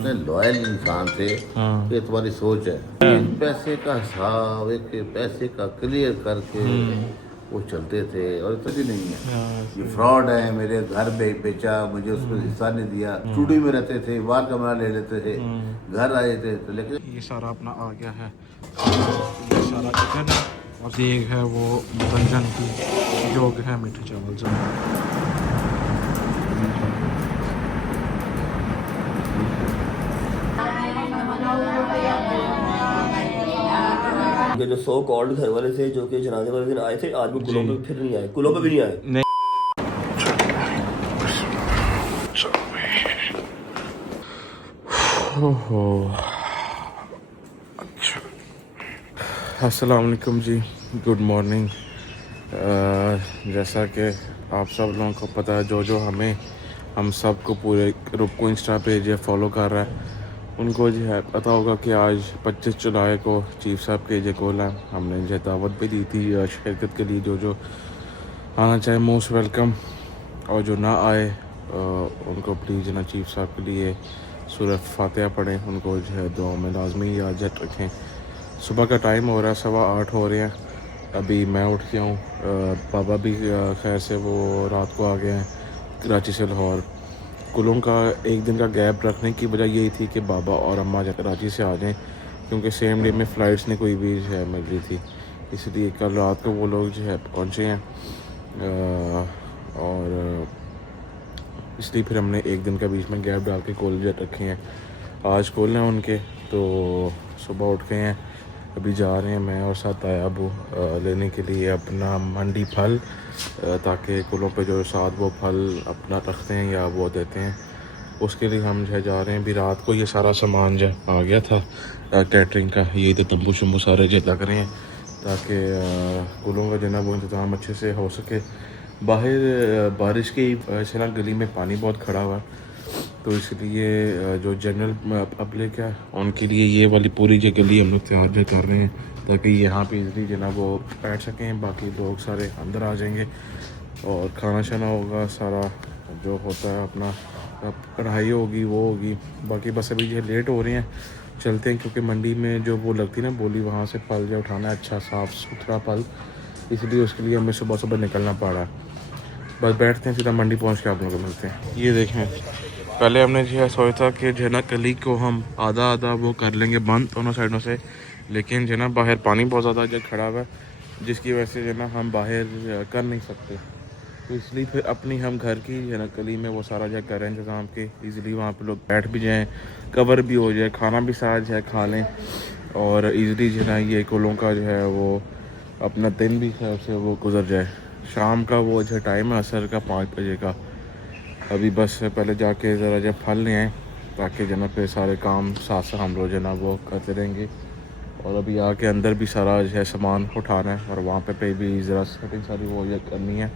इतने लॉयल इंसान थे हाँ। कि तुम्हारी सोच है एक पैसे का हिसाब एक पैसे का क्लियर करके वो चलते थे और तो भी नहीं है। हाँ, ये सही बात। फ्रॉड है, मेरे घर बेचा, मुझे उसमें हिस्सा नहीं दिया, स्टूडियो में रहते थे, बाहर कमरा ले लेते थे, घर आए थे तो लेकिन ये सारा अपना आ गया है, ये सारा चिकन है और देग है वो रंजन की, जो है मीठे चावल जो जो 100 कॉल्ड घर वाले थे जो कि जनाजे वाले दिन आए थे, आज वो कुलों जी पे फिर नहीं आए, कुलों पे भी नहीं आए। नहीं। ओहो, अच्छा, अस्सलाम वालेकुम जी, गुड मॉर्निंग। जैसा कि आप सब लोगों को पता है, जो हम सब को पूरे ग्रुप को इंस्टा पेज है फॉलो कर रहा है, उनको जो है पता होगा कि आज 25 जुलाई को चीफ साहब के जे कॉल है। हमने जो दावत भी दी थी शिरकत के लिए, जो आना चाहे मोस्ट वेलकम, और जो ना आए उनको प्लीज़ ना चीफ साहब के लिए सूरह फातिहा पढ़ें, उनको जो है दुआ में लाजमी याद रखें। सुबह का टाइम हो रहा है, 8:15 हो रहे हैं, अभी मैं उठ गया हूँ। बाबा भी खैर से वो रात को आ गए हैं कराची से लाहौर। कुलों का एक दिन का गैप रखने की वजह यही थी कि बाबा और अम्मा कराची से आ जाएं, क्योंकि सेम डे में फ़्लाइट्स नहीं कोई भी जो है मिल रही थी, इसलिए कल रात को वो लोग जो है पहुँचे हैं। और इसलिए फिर हमने एक दिन का बीच में गैप डाल के कॉलेज रखे हैं। आज खोलने हैं उनके, तो सुबह उठ गए हैं, अभी जा रहे हैं मैं और साथ आया अबू लेने के लिए अपना मंडी फल, ताकि कुलों पे जो साथ वो फल अपना रखते हैं या वो देते हैं, उसके लिए हम जो है जा रहे हैं। अभी रात को ये सारा सामान जो आ गया था कैटरिंग का, ये तो तंबू शंबू सारे जो लग रहे हैं, ताकि कुलों का जो ना वो इंतज़ाम अच्छे से हो सके। बाहर बारिश की वजह से ना गली में पानी बहुत खड़ा हुआ, तो इसलिए जो जनरल पब्लिक है उनके लिए ये वाली पूरी जो गली हम लोग तैयार जो कर रहे हैं, ताकि यहाँ पे इजली जो ना वो बैठ सकें, बाकी लोग सारे अंदर आ जाएंगे और खाना शाना होगा, सारा जो होता है अपना पढ़ाई होगी वो होगी। बाकी बस अभी जो लेट हो रहे हैं, चलते हैं, क्योंकि मंडी में जो वो लगती है ना बोली, वहाँ से फल जो उठाना है अच्छा साफ़ सुथरा फल, इसलिए उसके लिए हमें सुबह सुबह निकलना पड़ा। बस बैठते हैं, सीधा मंडी पहुंच के आप लोगों को मिलते हैं। ये देखें, पहले हमने जो है सोचा कि जो है ना कली को हम आधा आधा वो कर लेंगे बंद दोनों साइडों से, लेकिन जो है ना बाहर पानी बहुत ज़्यादा जो खड़ा हुआ है, जिसकी वजह से जो है ना हम बाहर कर नहीं सकते, तो इसलिए फिर अपनी हम घर की जो है ना कली में वो सारा जो करें इंतज़ाम के, ईज़िली वहाँ पर लोग बैठ भी जाएँ, कवर भी हो जाए, खाना भी साथ जो है खा लें, और ईज़िली जो है ना ये कुलों का जो है वो अपना दिन भी खैर से वो गुजर जाए। शाम का वो जो टाइम है असर का 5 बजे का, अभी बस पहले जाके ज़रा जब फल ले आएँ, ताकि जो ना फिर सारे काम साथ साथ हम लोग जो ना वो करते रहेंगे। और अभी आके अंदर भी सारा जो है सामान उठाना है, और वहाँ पे भी ज़रा सेटिंग सारी वो ये करनी है,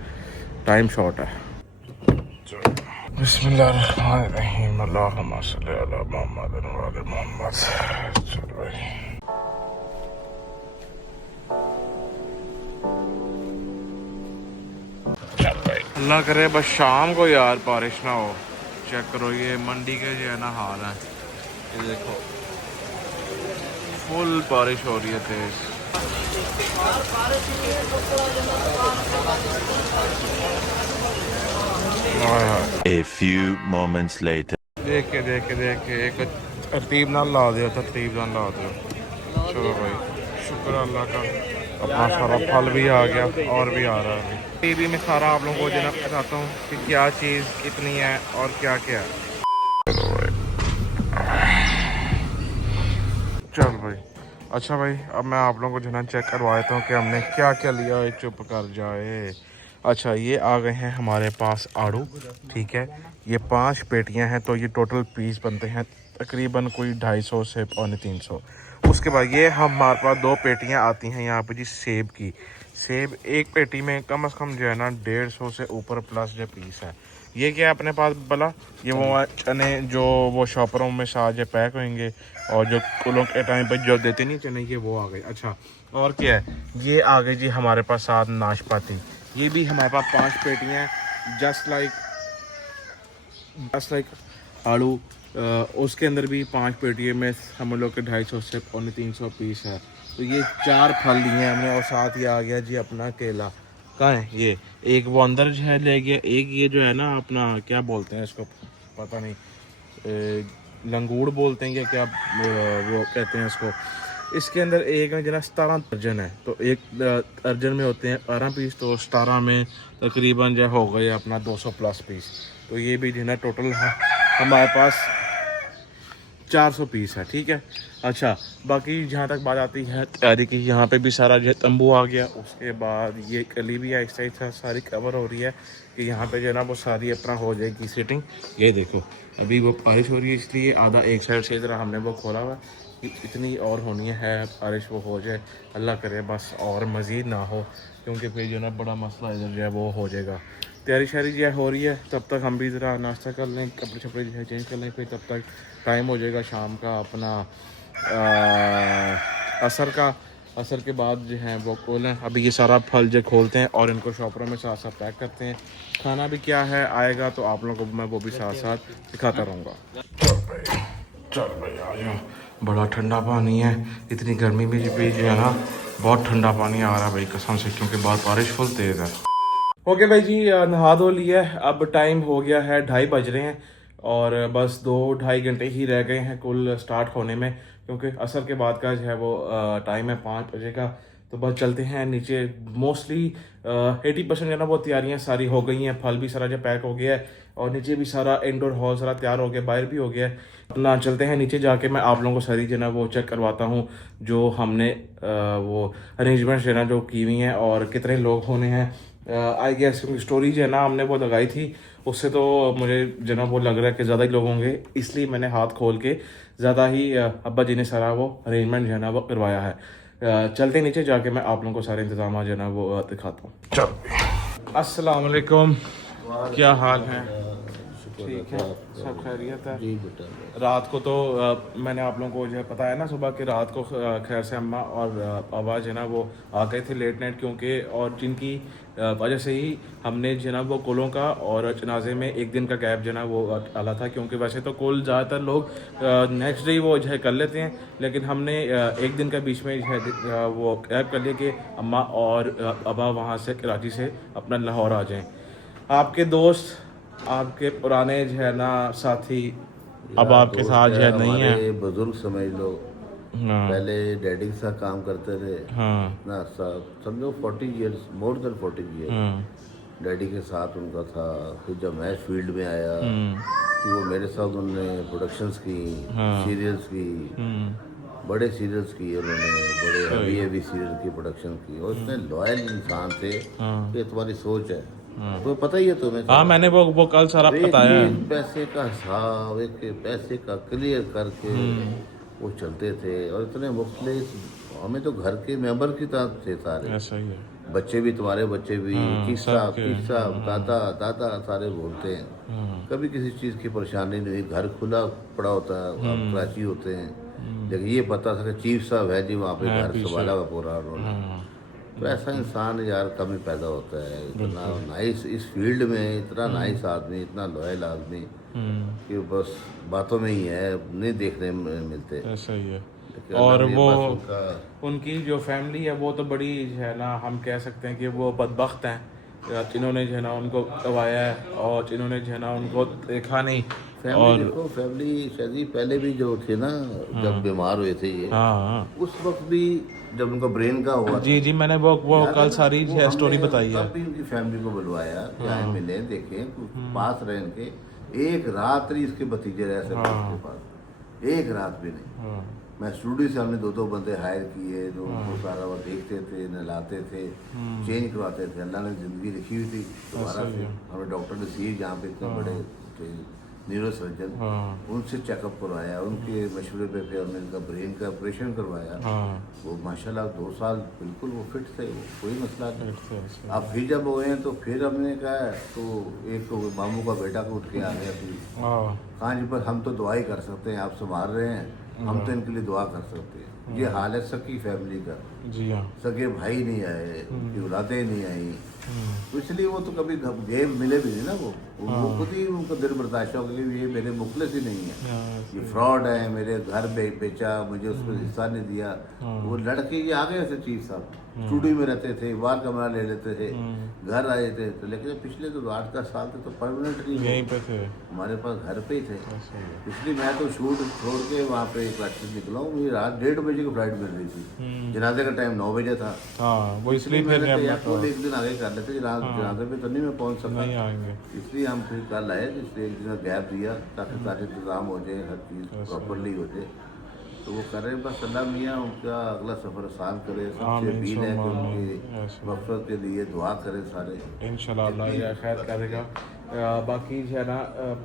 टाइम शॉर्ट है। बिस्मिल्लाहिर्रहमानिर्रहीम, अल्लाहुम्मा सल्ली अला मुहम्मद व आले मुहम्मद। चलो भाई, अल्लाह करे बस शाम को यार बारिश ना हो। चेक करो ये मंडी के जो है ना हाल है, ये देखो फुल बारिश हो रही है तेज। A few moments later. देख के एक तरतीब ना ला दो, तरतीब ना ला दो। चलो भाई, शुक्र अल्लाह का, अपना सारा फल भी आ गया और भी आ रहा है। टीवी में सारा आप लोगों को जो बताता हूँ कि क्या चीज़ कितनी है और क्या क्या है। चल भाई, अच्छा भाई, अब मैं आप लोगों को जो है चेक करवा देता हूँ कि हमने क्या क्या लिया है। चुप कर जाए। अच्छा, ये आ गए हैं हमारे पास आड़ू, ठीक है, ये 5 पेटियाँ हैं, तो ये टोटल पीस बनते हैं तकरीबन कोई 250 से 350। उसके बाद ये हमारे पास 2 पेटियाँ आती हैं यहाँ पे जी सेब की। सेब एक पेटी में कम से कम जो है ना 150 से ऊपर प्लस जो पीस है। ये क्या है अपने पास भला, ये वो चने जो वो शॉपरों में साथ जो पैक होंगे, और जो कुलों के टाइम पर जो देते नहीं चने के, वो आ गए। अच्छा, और क्या है, ये आ गई जी हमारे पास साथ नाशपाती, ये भी हमारे पास 5 पेटियाँ हैं, जस्ट लाइक आड़ू उसके अंदर भी 5 पेटियों में हम लोग के 250 से 350 पीस है। तो ये 4 फल लिए हैं हमने और साथ ही आ गया जी अपना केला। कहाँ है ये? एक वो अंदर जो है ले गया, एक ये जो है ना अपना क्या बोलते हैं इसको पता नहीं, लंगूड़ बोलते हैं या क्या वो कहते हैं इसको। इसके अंदर एक में जो है 17 दर्जन है, तो एक दर्जन में होते हैं 12 पीस, तो 17 में तकरीबन जो हो गए अपना 200 प्लस पीस। तो ये भी जो है टोटल हमारे पास 400 पीस है, ठीक है। अच्छा, बाकी जहाँ तक बात आती है तैयारी की, यहाँ पे भी सारा जो तंबू आ गया। उसके बाद ये कली भी आहिस्ता आहिस्ता सारी कवर हो रही है कि यहाँ पे जो है ना वो सारी अपना हो जाएगी सेटिंग। ये देखो अभी वो बारिश हो रही है इसलिए आधा एक साइड से इधर हमने वो खोला हुआ, इतनी और होनी है बारिश वो हो जाए, अल्लाह करे बस और मज़ीद ना हो, क्योंकि फिर जो है ना बड़ा मसला इधर जो है वो हो जाएगा। तैयारी शारी जो है हो रही है, तब तक हम भी ज़रा नाश्ता कर लें, कपड़े शपड़े जो है चेंज कर लें, फिर तब तक टाइम हो जाएगा शाम का अपना असर का। असर के बाद जो है वो खोलें। अभी ये सारा फल जो खोलते हैं और इनको शॉपरों में साथ साथ पैक करते हैं। खाना भी क्या है आएगा तो आप लोगों को मैं वो भी साथ साथ दिखाता रहूँगा। चल भाई आ जाओ। बड़ा ठंडा पानी है, इतनी गर्मी में भी जो है ना बहुत ठंडा पानी आ रहा है भाई कसम से, क्योंकि बहुत बारिश फुल तेज़ है। ओके भाई जी, नहा धो लिया, अब टाइम हो गया है 2:30 बज रहे हैं और बस 2-2.5 घंटे ही रह गए हैं कुल स्टार्ट होने में, क्योंकि असर के बाद का जो है वो टाइम है 5 बजे का। तो बस चलते हैं नीचे। मोस्टली 80% जो ना वो तैयारियां सारी हो गई हैं, फल भी सारा जो पैक हो गया है और नीचे भी सारा इंडोर हॉल सारा तैयार हो गया, बाहर भी हो गया है। अपना चलते हैं नीचे, जाके मैं आप लोगों को सारी जो ना वो चेक करवाता हूँ जो हमने वो अरेंजमेंट्स जो ना जो की हुई हैं और कितने लोग होने हैं। आई गेस स्टोरी जो है ना हमने वो लगाई थी, उससे तो मुझे जो ना वो लग रहा है कि ज़्यादा ही लोग होंगे, इसलिए मैंने हाथ खोल के ज़्यादा ही अब्बा जी ने सारा वो अरेंजमेंट जो है ना वो करवाया है। चलते नीचे, जाके मैं आप लोगों को सारे इंतजाम जो है ना वो दिखाता हूँ। चल, अस्सलाम वालेकुम, क्या हाल है? ठीक है, सब खैरियत है जी बेटा। रात को तो मैंने आप लोगों को जो है पता है ना सुबह कि रात को खैर से अम्मा और पापा जो है ना वो आ गए थे लेट नाइट, क्योंकि और जिनकी वजह से ही हमने जो है ना वो कुलों का और जनाजे में एक दिन का गैप जो है ना वो डाला था, क्योंकि वैसे तो कुल ज़्यादातर लोग नेक्स्ट डे वो जो है कर लेते हैं, लेकिन हमने एक दिन का बीच में जो है वो गैप कर लिया कि अम्मा और अब्बा वहाँ से कराची से अपना लाहौर आ जाएँ। आपके दोस्त आपके पुराने जो है ना साथी अब आपके साथ जो है नहीं है। हमारे बुजुर्ग समझ लो, हाँ पहले डैडी के साथ काम करते थे हाँ ना, समझो 40 ईयर्स, मोर देन 40 ईयर्स हाँ डैडी के साथ उनका था। फिर जब मैं फील्ड में आया कि वो मेरे साथ उन्होंने प्रोडक्शंस की, सीरियल्स की, बड़े सीरियल्स की उन्होंने, बड़े हेवी सीरियल की प्रोडक्शन की, और इतने लॉयल इंसान थे कि तुम्हारी सोच है तो पता ही है तुम्हें। हाँ मैंने वो कल सारा बताया है। एक पैसे का हिसाब, एक पैसे का क्लियर करके वो चलते थे, और इतने मुख्तलिफ, हमें तो घर के मेंबर की तरह थे सारे। ऐसा ही है, बच्चे भी, तुम्हारे बच्चे भी, चीफ साहब, दादा दादा सारे बोलते हैं। कभी किसी चीज़ की परेशानी नहीं हुई, घर खुला पड़ा होता है। आप कराची होते हैं, लेकिन ये पता था कि चीफ साहब है जी वहाँ पे, घर संभाला हुआ पूरा उन्होंने। तो ऐसा इंसान यार कम ही पैदा होता है, इतना नाइस इस फील्ड में, इतना नाइस आदमी, इतना लॉयल आदमी कि बस बातों में ही है, नहीं देखने में मिलते। ऐसा ही है। लेकिन और अल्लाह ने वो बस उनकी जो फैमिली है वो तो बड़ी है ना, हम कह सकते हैं कि वो बदबख्त हैं जिन्होंने जो है ना उनको गवाया है और जिन्होंने जो है ना उनको देखा नहीं। फैमिली देखो, फैमिली शादी पहले भी जो थे ना, जब बीमार हुए थे ये, हाँ उस वक्त भी जब उनका ब्रेन का हुआ जी जी, मैंने वो कल सारी वो स्टोरी हमने बताई है। तब भी उनकी फैमिली को बुलवाया कि आए मिले, देखें, पास रहे इनके। एक रात नहीं इसके भतीजे रह सकते उसके पास, एक रात भी नहीं। मैं स्टूडियो से हमने 2-2 बंदे हायर किए जो उनको सारा वो देखते थे, नहलाते थे, चेंज करवाते थे। अल्लाह ने ज़िंदगी लिखी हुई थी दोबारा से। हमें डॉक्टर ने सी जहाँ पे इतने बड़े थे न्यूरो सर्जन, उनसे चेकअप करवाया, उनके मशवरे पे फिर हमने इनका ब्रेन का ऑपरेशन करवाया। वो माशाल्लाह 2 साल बिल्कुल वो फिट थे, वो कोई मसला नहीं। अब फिर जब हुए हैं तो फिर हमने कहा, तो एक तो मामू का बेटा को उठ के आ गया फिर, हाँ जी, पर हम तो दुआ ही कर सकते हैं, आप संभाल रहे हैं, हम तो इनके लिए दुआ कर सकते हैं। ये हाल है सकी फैमिली का। जी हाँ, सगे भाई नहीं आए, उनकी औलादें नहीं आई, तो इसलिए वो तो कभी गेम मिले भी नहीं ना वो। वो खुद ही उनको दिल बर्दाश्त हो गया कि ये मेरे मुखलिस ही नहीं है, ये फ्रॉड है, मेरे घर बेचा, मुझे उस पर हिस्सा नहीं दिया। वो लड़के ये आ गए थे चीफ साहब, स्टूडियो में रहते थे, बाहर कमरा ले लेते थे, घर आए थे, तो लेकिन पिछले तो 8-10 साल थे तो परमानेंटली यहीं पे थे, हमारे पास घर पे ही थे। इसलिए मैं तो शूट छोड़ के वहाँ पे एक निकला हूँ, मुझे रात 1:30 बजे की फ्लाइट मिल रही थी, जनाजे का टाइम 9 बजे था। हाँ वो इसलिए मैंने फिर तो यार कोई एक दिन आगे कर लेते, जनाजे पे तो नहीं मैं पहुँच सकता, नहीं आएंगे, इसलिए हम फिर कल आए, इसलिए एक दिन गैप दिया ताकि सारे इंतजाम हो जाए, हर चीज़ प्रॉपरली हो जाए। तो वो कर रहे, बस अल्लाह मियाँ उनका अगला सफ़र आसान करे, सबसे अपील है कि उनकी मकसद के लिए दुआ करें सारे, इंशाल्लाह अल्लाह ये खैर करेगा। बाकी जो है ना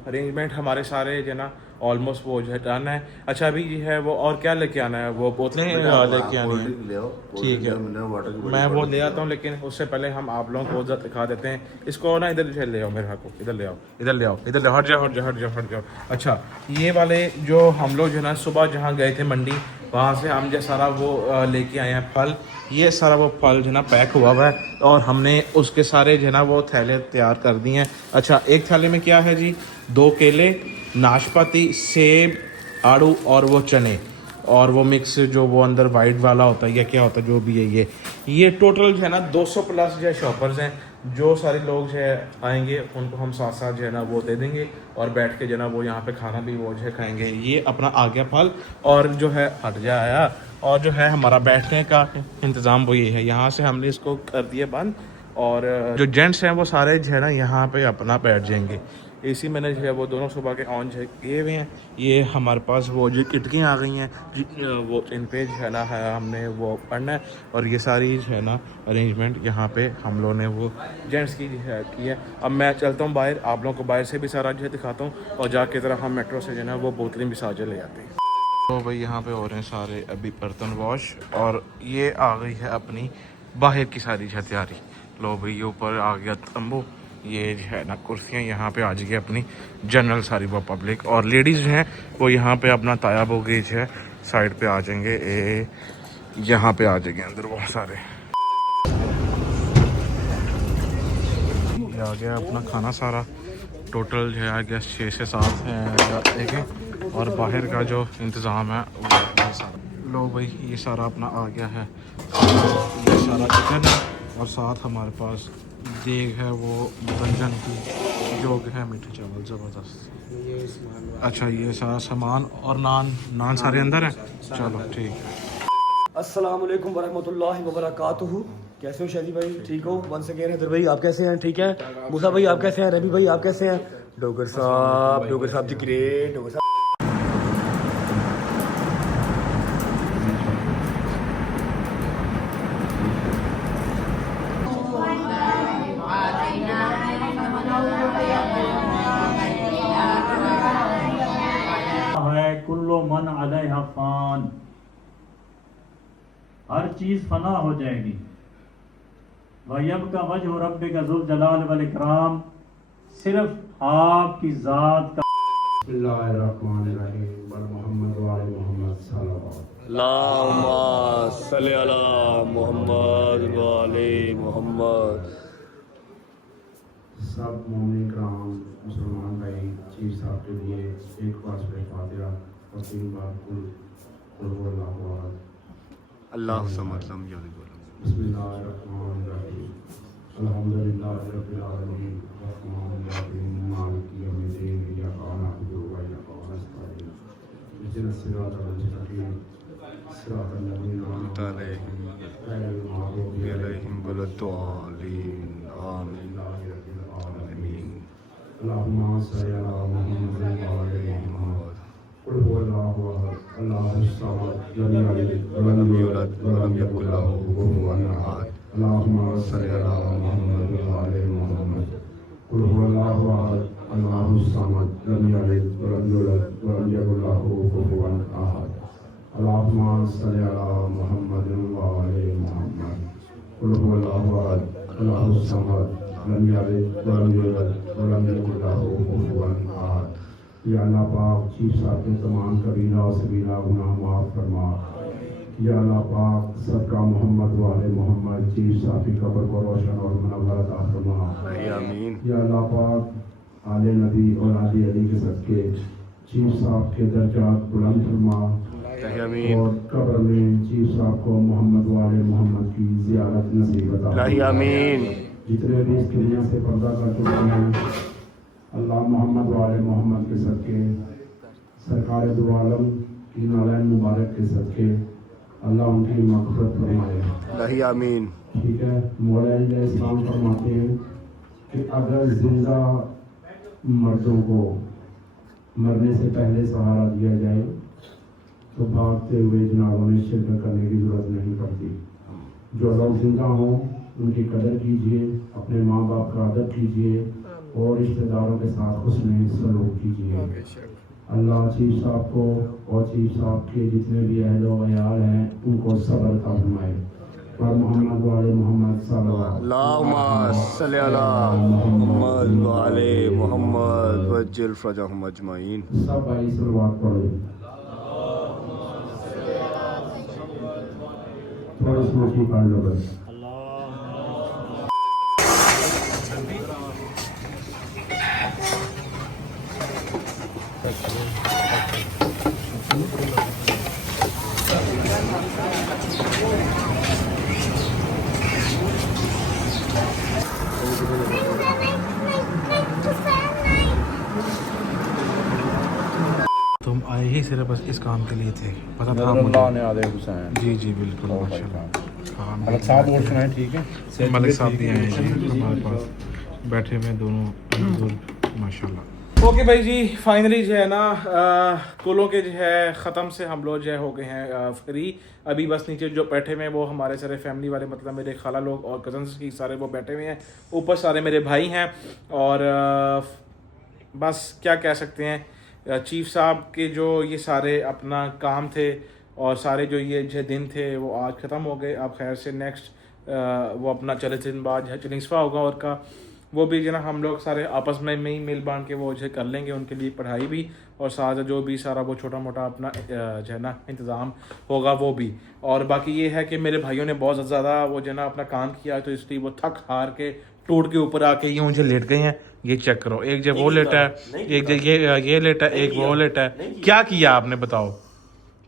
अरेंजमेंट हमारे सारे जो है ना ऑलमोस्ट वो जो है डन है। अच्छा अभी जो है वो और क्या लेके आना है, वो बोतलें लेके आनी है, ठीक है मैं वो ले आता हूँ, लेकिन उससे पहले हम आप लोगों को दिखा देते हैं। इसको ना इधर से ले आओ, मेरे हाथ को इधर ले आओ, इधर ले आओ, इधर ले, हट जाओ हट जाओ हट जाओ हट जाओ। अच्छा ये वाले जो हम लोग जो है ना सुबह जहाँ गए थे मंडी, वहाँ से हम जो सारा वो लेके आए हैं फल, ये सारा वो फल जो है ना पैक हुआ हुआ है और हमने उसके सारे जो है ना वो थैले तैयार कर दिए हैं। अच्छा एक थैले में क्या है जी, 2 केले, नाशपाती, सेब, आड़ू और वो चने और वो मिक्स जो वो अंदर वाइट वाला होता है या क्या होता है जो भी है, ये टोटल जो है ना 200 प्लस जो है शॉपर्स हैं। जो सारे लोग जो है आएंगे उनको हम साथ साथ जो है ना वो दे देंगे और बैठ के जो है ना वो यहाँ पे खाना भी वो जो है खाएंगे। ये अपना आ गया फल और जो है हट जाया, और जो है हमारा बैठने का इंतज़ाम वो ये है, यहाँ से हमने इसको कर दिया बंद और जो जेंट्स हैं वो सारे जो है ना यहाँ पे अपना बैठ जाएंगे। एसी मैंने जो है वो दोनों सुबह के ऑन जो किए हुए हैं। ये हमारे पास वो जो खिड़कियाँ आ गई हैं वो इन पे जो है ना हमने वो पढ़ना है और ये सारी जो है ना अरेंजमेंट यहाँ पे हम लोगों ने वो जेंट्स की जो है की है। अब मैं चलता हूँ बाहर, आप लोगों को बाहर से भी सारा जो है दिखाता हूँ और जाके ज़रा हम मेट्रो से जो है ना वो बोतलें भी साझे ले आते हैं। तो भाई यहाँ पे हो रहे हैं सारे अभी बर्तन वॉश और ये आ गई है अपनी बाहर की सारी जो तैयारी। लो भाई ये ऊपर आ गया तंबू, ये जो है ना कुर्सियाँ यहाँ पे आ जाएगी अपनी जनरल सारी वो पब्लिक, और लेडीज़ जो हैं वो यहाँ पे अपना तायाब हो गई है साइड पे आ जाएंगे, यहाँ पे आ जाएंगे अंदर वो सारे। ये आ गया अपना खाना सारा, टोटल जो है आ गया 6 से 7 है और बाहर का जो इंतज़ाम है वो सारा। लो भाई ये सारा अपना आ गया है, ये सारा चिकन है और साथ हमारे पास देग है वो व्यंजन की जो है मीठे चावल ज़बरदस्त। अच्छा ये सारा सामान और नान सारे अंदर हैं, चलो ठीक है। अस्सलाम वालेकुम वरहमतुल्लाहि वबरकातुहू। कैसे हो शादी भाई, ठीक हो? वंस अगेन हैदर भाई आप कैसे हैं? ठीक है। मूसा भाई आप कैसे हैं? रवि भाई आप कैसे हैं? डोगर साहब दी ग्रेट, डोगर साहब। कुल्लो मन अलैहा फान, हर चीज फना हो जाएगी। वयब्का वजह रब्बिका ज़ुल जलाल वल इकराम, सिर्फ आपकी ज़ात का। बिस्मिल्लाहिर्रहमानिर्रहीम व मोहम्मद व आले मोहम्मद सल्लल्लाहु अल्लाहुम्मा सल्ली अला मोहम्मद व आले मोहम्मद। सब मोमिन कराम मुसलमान भाई चीफ साहब के लिए एक बार सूरह फातिहा और 3 बार कुल हुवल्लाहु अहद, अल्लाह समद लम यलिद व लम यूलद। बिस्मिल्लाहिर्रहमानिर्रहीम अल्हम्दुलिल्लाहि रब्बिल आलमीन अर्रहमानिर्रहीम मालिकि यौमिद्दीन इय्याका नअबुदु व इय्याका नस्तईन इहदिनस सिरातल मुस्तकीम सिरातल लज़ीना अनअमता अलैहिम गैरिल मग़दूबि अलैहिम वलद्दालीन आमीन। अल्लाहुम्मा सल्लि अला मुहम्मद व आले मुहम्मद। कुल हुवल्लाहु अहद, अल्लाहुस समद, लम यलिद व लम यूलद व लम यकुल लहू कुफुवन अहद। अल्लाहुम्मा सल्लि अला मुहम्मद व आले मुहम्मद। कुल हुवल्लाहु अहद, अल्लाहुस समद, लम यलिद व लम यूलद व लम यकुल लहू कुफुवन अहद। अल्लाहुम्मा सल्लि अला मुहम्मद व आले मुहम्मद। कुल हुवल्लाहु अहद, अल्लाहुस समद, लम यलिद व लम यूलद व लम यकुल लहू कुफुवन अहद। या अल्लाह पाक चीफ साहब के तमाम कबीरा और सबीरा गुनाह माफ़ फरमा। या अल्लाह पाक सदका मोहम्मद वाले मोहम्मद चीफ साहब की कब्र को रोशन और मुनव्वर अता फरमा। आमीन। या अल्लाह पाक आले नबी और आदि अली के सदके चीफ साहब के दर्जात बुलंद फरमा और कब्र में चीफ साहब को मोहम्मद वाले मोहम्मद की ज़ियारत नसीब अता आमीन। जितने भी इस दुनिया से पर्दा कर चुके हैं अल्लाह मोहम्मद वाले मोहम्मद के सदके सरकार दो आलम की नालैन मुबारक के सदके अल्लाह उनकी मग़फ़िरत फरमाए। आमीन। ठीक है, मौला इस्लाम फरमाते हैं कि अगर जिंदा मर्दों को मरने से पहले सहारा दिया जाए तो भागते हुए जनाबों में शिरकत करने की ज़रूरत नहीं पड़ती। जो लोग जिंदा हों उनकी कदर कीजिए, अपने माँ बाप का अदब कीजिए और रिश्तेदारों के साथ हुस्न सलूक कीजिए। अल्लाह चीफ साहब को और चीफ साहब के जितने भी अहल व अयाल हैं उनको सब्र अता फरमाए और मोहम्मद वाले मोहम्मद अल्लाहुम्मा सल्ली अला मुहम्मद व आले मुहम्मद वज्जिल फरजहुम अजमईन। सब भाई सलवात पढ़ो। थोड़ी स्मोकी पढ़ लो बस। तुम आए ही सिर्फ बस इस काम के लिए थे, पता था मुझे। आदे हुसैन जी जी बिल्कुल माशाल्लाह। हाँ मलिक साहब और सुनाए, ठीक है। मलिक साहब भी आए हैं जी हमारे पास, बैठे हुए दोनों बुजुर्ग माशाल्लाह। ओके भाई जी, फाइनली जो है ना कुलों के जो है ख़त्म से हम लोग जो है हो गए हैं फ्री। अभी बस नीचे जो बैठे हुए हैं वो हमारे सारे फैमिली वाले, मतलब मेरे खाला लोग और कज़न्स की सारे वो बैठे हुए हैं। ऊपर सारे मेरे भाई हैं और बस क्या कह सकते हैं, चीफ साहब के जो ये सारे अपना काम थे और सारे जो ये जो दिन थे वो आज ख़त्म हो गए। अब खैर से नेक्स्ट वो अपना 40 दिन बाद जो है चलिस्वा होगा और का वो भी जो ना हम लोग सारे आपस में ही मिल बांध के वो जो कर लेंगे, उनके लिए पढ़ाई भी और साथ जो भी सारा वो छोटा मोटा अपना जो है ना इंतज़ाम होगा वो भी। और बाकी ये है कि मेरे भाइयों ने बहुत ज़्यादा वो जो ना अपना काम किया, तो इसलिए वो थक हार के टूट के ऊपर आके ये मुझे लेट गए हैं। ये चेक करो, एक जब वो लेटा है, एक जब ये लेटा है, एक वो लेटा है। क्या किया आपने, बताओ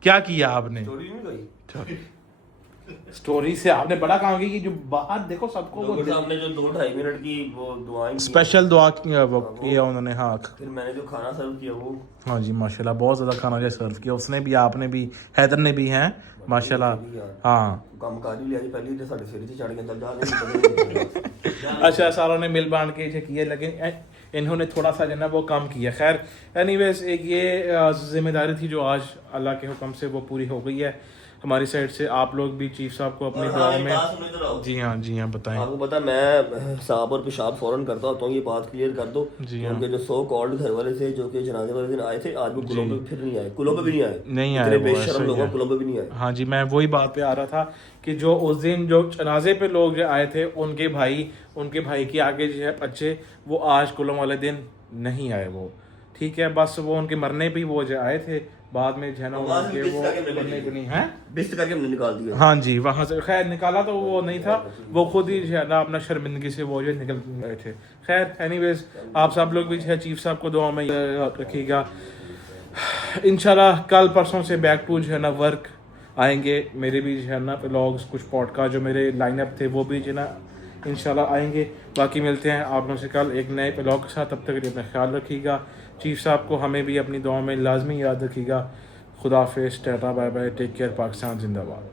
क्या किया आपने? स्टोरी से आपने बड़ा काम किया कि जो बाहर देखो सबको वो हमने जो 2-2.5 मिनट की वो दुआएं स्पेशल दुआ किया उन्होंने। हाँ फिर मैंने जो खाना सर्व किया वो हाँ जी माशाल्लाह, बहुत ज़्यादा खाना जो सर्व किया उसने भी, आपने भी, हैदर ने भी हैं माशाल्लाह। हाँ काम कर ही लिया जी, पहले तो साढ़े सिर से चढ़ के अंदर अच्छा, सारों ने मिल बांध के जो किया, लेकिन इन्होंने थोड़ा सा जो ना वो काम किया। खैर एनीवेज, एक ये जिम्मेदारी थी जो आज अल्लाह के हुक्म से वो पूरी हो गई है हमारी साइड से। आप लोग भी चीफ साहब को अपने दुआ में। जी हाँ बताएं। आपको पता मैं साहब और पेशाब फौरन करता होता हूँ, ये बात क्लियर कर दो। जी हाँ। उनके जो सो कॉल्ड घर वाले थे जो कि जनाजे वाले दिन आए थे, आज वो कुलों पे फिर नहीं आए, कुलों पे भी नहीं आए, नहीं आए, इतने वो बेशर्म ऐसा ही लोग है। कुलों पे भी नहीं आए। हाँ जी, मैं वही बात पे आ रहा था कि जो उस दिन जो जनाजे पे लोग जो आए थे उनके भाई के आगे जो है बच्चे, वो आज कुलों वाले दिन नहीं आए। वो ठीक है, बस वो उनके मरने पे वो जो आए थे, बाद में जो है ना उनके वो मरने पे नहीं है, बिस्त करके हमने निकाल दिया। हाँ जी, वहाँ से खैर निकाला तो वो नहीं था, वो खुद ही जो है ना अपना शर्मिंदगी से वो जो निकल गए थे। खैर एनीवेज, आप सब लोग भी जो है चीफ साहब को दुआ में रखिएगा। इंशाल्लाह कल परसों से बैक टू जो है ना वर्क आएंगे। मेरे भी जो है ना व्लॉग्स, कुछ पॉडकास्ट जो मेरे लाइनअप थे वो भी जो है ना इंशाल्लाह आएंगे। बाकी मिलते हैं आप लोगों से कल एक नए व्लॉग के साथ। तब तक के लिए अपना ख्याल रखिएगा। चीफ साहब को हमें भी अपनी दुआ में लाजमी याद रखिएगा। खुदा हाफिज़, tata bye bye, take care, Pakistan जिंदाबाद।